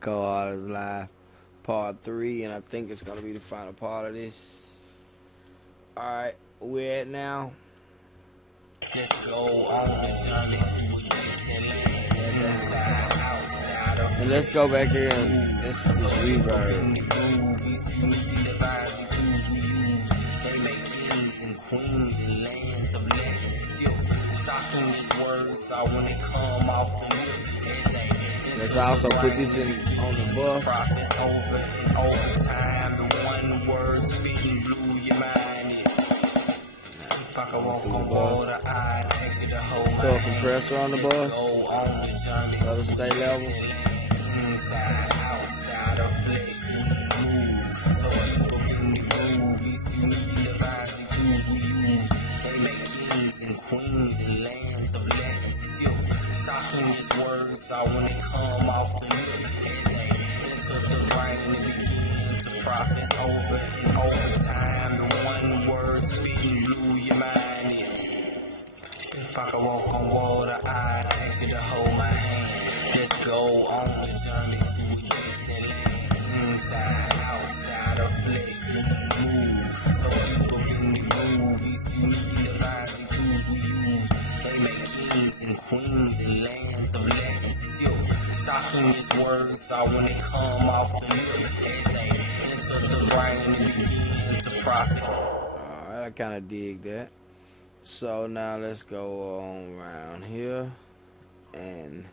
Coldheart is live, part 3, and I think it's gonna be the final part of this. Alright, where at now? Let's go on the journey to a distant land. Inside, outside of And let's go back here and let's just reverb. They make kings and queens and lands of legends. Shocking these words are when they come off the lip. Let's also put this in on the bus. Process over and over time. The one word speaking blew your mind. If I could walk on water, I'd ask you to hold my Store hand. compressor on the bus. Go on the journey. Let stay level. Inside, outside of flesh, we move. So deep up in the groove, it's unique devices we use. They make kings and queens and lands of legends. Shocking these words are when they come off the lip. As they enter the brain and begin to process over and over time. The one word speaking blew your mind in. If I could walk on water, I'd ask you to hold my hand. Let's go on the journey to a distant land. Inside, outside of flesh, we move. So deep up in the groove, it's unique devices tools we use. They make kings and queens and lands of legends. Shocking these words are when they come off the lip. As they enter the brain and begin to process. Alright, I kinda dig that. So now let's go on around here and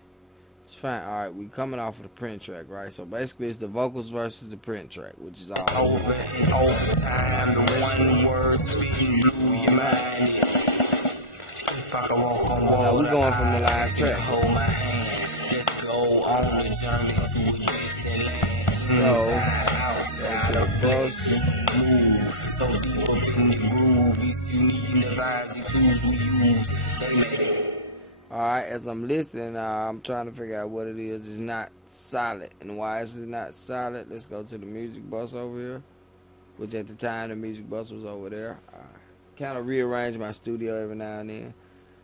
it's fine. Alright, we coming off of the print track, right? So basically it's the vocals versus the print track, which is all Over and over time, the one word speaking blew your mind. If I could walk on water, now we're going from the live track. hold my hand. Let's go on the journey to a distant land. So Outside to of the flesh, bus. we move. So deep up in the groove, it's unique and devices tools we use. They make Alright, as I'm listening, I'm trying to figure out what it is. It's not solid. And why is it not solid? Let's go to the music bus over here. Which at the time, the music bus was over there. I kind of rearrange my studio every now and then.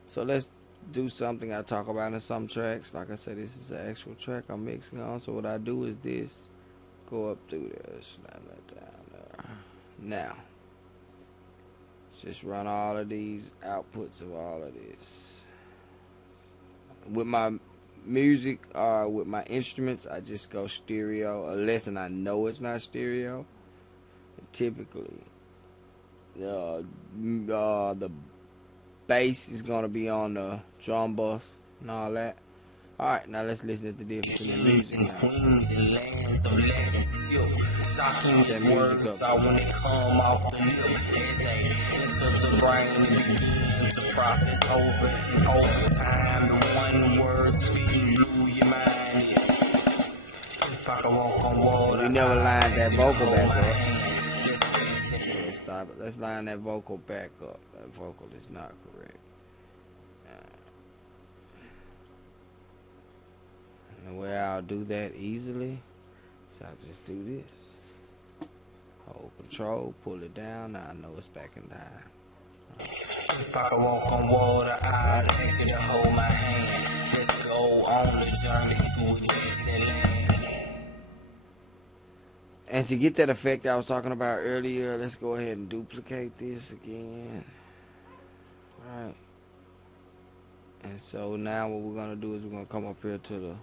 So let's do something I talk about in some tracks. Like I said, this is the actual track I'm mixing on. So what I do is this. Go up through there. Slam that down there. Now, let's just run all of these outputs of all of this. With my music or with my instruments, I just go stereo, unless and I know it's not stereo. Typically, the bass is gonna be on the drum bus and all that. All right, now let's listen to the difference in the music. Now. queens and lands of legends. Shocking That these music words up. are when they come off the lips. As they enter the brain and begin to process over and over time. The one word speaking blew your mind. If I could walk on water, We never lined that vocal back up. up. So let's stop it. Let's line that vocal back up. That vocal is not correct. And the way I'll do that easily is I'll just do this. Hold control, pull it down. Now I know it's back in time. If I could walk on water, I'd ask you to hold my hand. Let's go on the journey to a distant land. And to get that effect I was talking about earlier, let's go ahead and duplicate this again. Alright. And so now what we're going to do is we're going to come up here to the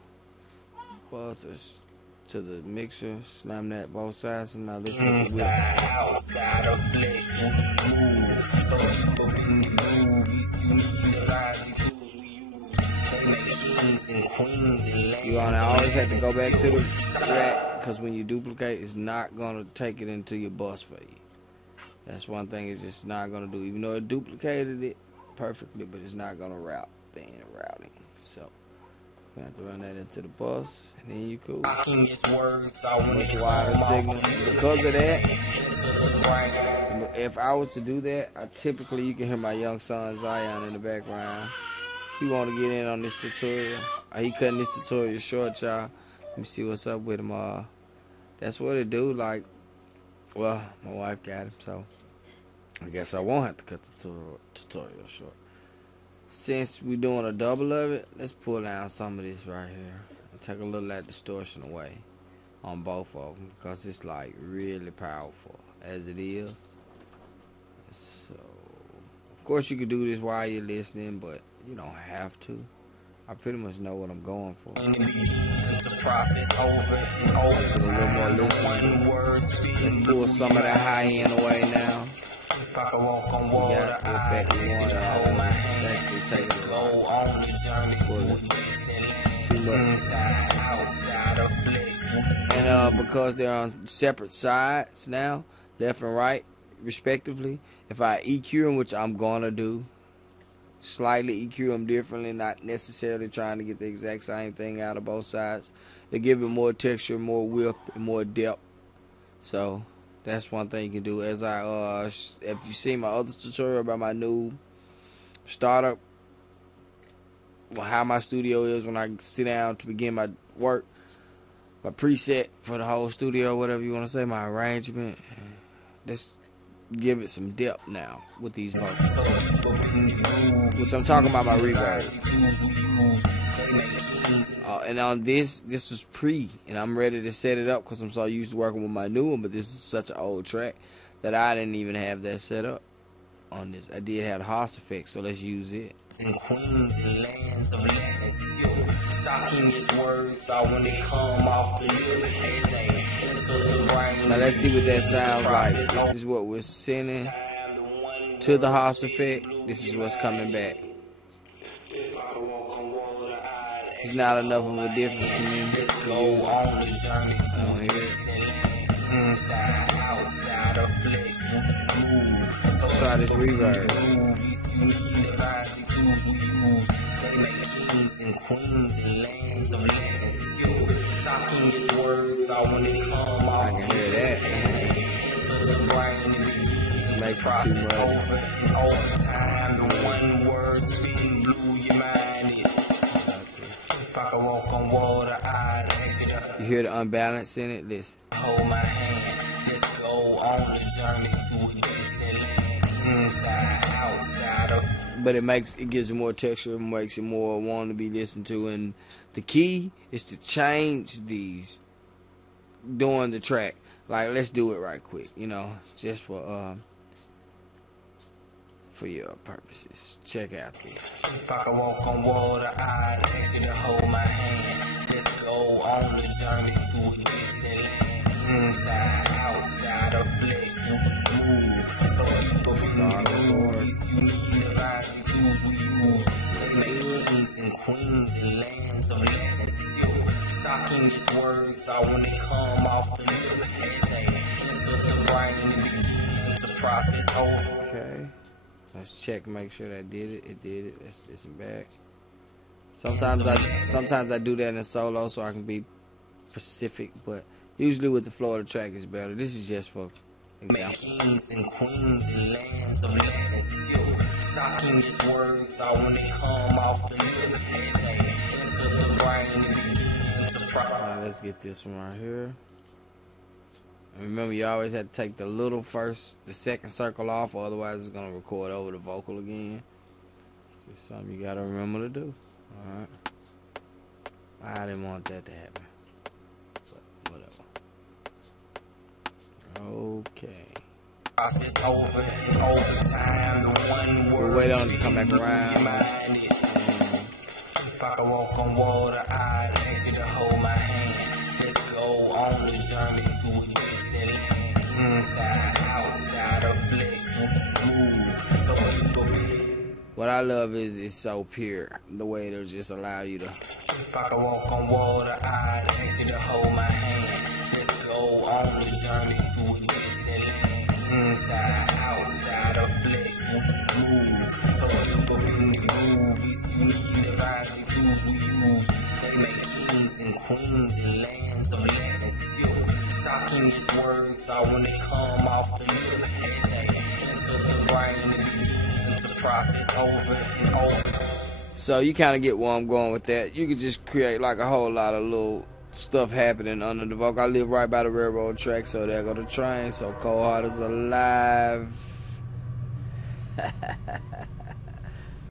bus, to the mixer, slam that both sides, and now listen to the whip. Inside, outside of flesh, we move. So deep up in the groove, it's unique devices tools we use. They make kings and queens and lands. You're going to always have to go back to the track, because when you duplicate, it's not going to take it into your bus for you. That's one thing it's just not going to do. Even though it duplicated it perfectly, but it's not going to route the end routing. So you have to run that into the bus, and then you cool. Shocking these words are when Much they wider come off signal. the Because of that, into the brain. if I was to do that, you can hear my young son Zion in the background. He want to get in on this tutorial. He cutting this tutorial short, y'all. Let me see what's up with him. That's what it do. Like, well, my wife got him, so I guess I won't have to cut the tutorial short. since we're doing a double of it, let's pull down some of this right here and take a little of that distortion away on both of them, because it's like really powerful as it is. So of course you could do this while you're listening, but you don't have to. I pretty much know what I'm going for. In the beginning, the process over and over. So a little more listening. Let's pull some of that high end away now. If I could walk on We water, got the effect we wanted out of it. It's actually taking it go off. on the journey Pull to it. a distant land. Too much. Inside, outside of flesh. And because they're on separate sides now, left and right, respectively, if I EQ them, which I'm gonna do, slightly EQ them differently, not necessarily trying to get the exact same thing out of both sides, to give it more texture, more width, and more depth. So that's one thing you can do. As if you see my other tutorial about my new startup, well, how my studio is when I sit down to begin my work, my preset for the whole studio, whatever you want to say, my arrangement, let's give it some depth now with these vocals, which I'm talking about my reverb. And on this was pre, and I'm ready to set it up because I'm so used to working with my new one, but this is such an old track that I didn't even have that set up on this. I did have the Haas effect, so let's use it. And queens and lands of lands, shocking his words, so when they come off the lip, as they enter the brain. Now let's see what that sounds like. This is what we're sending to the Haas effect. This is what's coming back. It's not enough of a difference to me. Go on the journey I don't hear it. inside, outside of flesh. Let's try this reverb. They make kings and queens and lands of lands. Shocking his words, so when they come off I can hear that. the brain, it begins. This makes it too muddy. Over and over time, the one word spitting blew your mind. If I could walk on water, I'd ask you to You hear the unbalance in it? Listen. hold my hand. Let's go on the journey to a distant land. Inside, outside of But it gives it more texture, makes it more want to be listened to. And the key is to change these during the track. Like, let's do it right quick, just for your purposes. Check out this. If I could walk on water, I'd ask you to hold my hand. Let's go on the journey to a distant land. Inside, outside of flesh. So people Start record. you need the vibes and tools we use. They make kings and queens and lands of lands. Shocking his words, so when they come off the lip, as they enter the brain and begin to process over. Okay. Let's check, make sure that did it. It did it. Let's listen back. Sometimes I do that in solo so I can be specific, but usually with the flow of the track is better. This is just for example. Kings and queens and lands of lands. Shocking his words, so when they come off the lip, as they enter the brain and begin to process. Alright, let's get this one right here. And remember, you always have to take the second circle off, or otherwise it's going to record over the vocal again. Just something you got to remember to do. Alright. I didn't want that to happen. But whatever. Okay. Process over and over time, the one word. We'll wait on it to come back around. If I could walk on water, I'd ask you to hold my hand. Let's go on the journey to a distant land. Inside, outside of flesh. So people be. What I love is it's so pure. The way it'll just allow you to. If I could walk on water, I'd ask you to hold my hand. Let's go on the journey to a distant land. Inside, outside of flesh. So people be movies. You need the vibes and tools we use. They make kings and queens and lands of lands. Shocking his words, so when they come off the lip, as they enter the brain and begin to process over and over. So you kind of get where I'm going with that. You could just create like a whole lot of little stuff happening under the vocal. I live right by the railroad track, so there go the train. So Cold Heart is alive.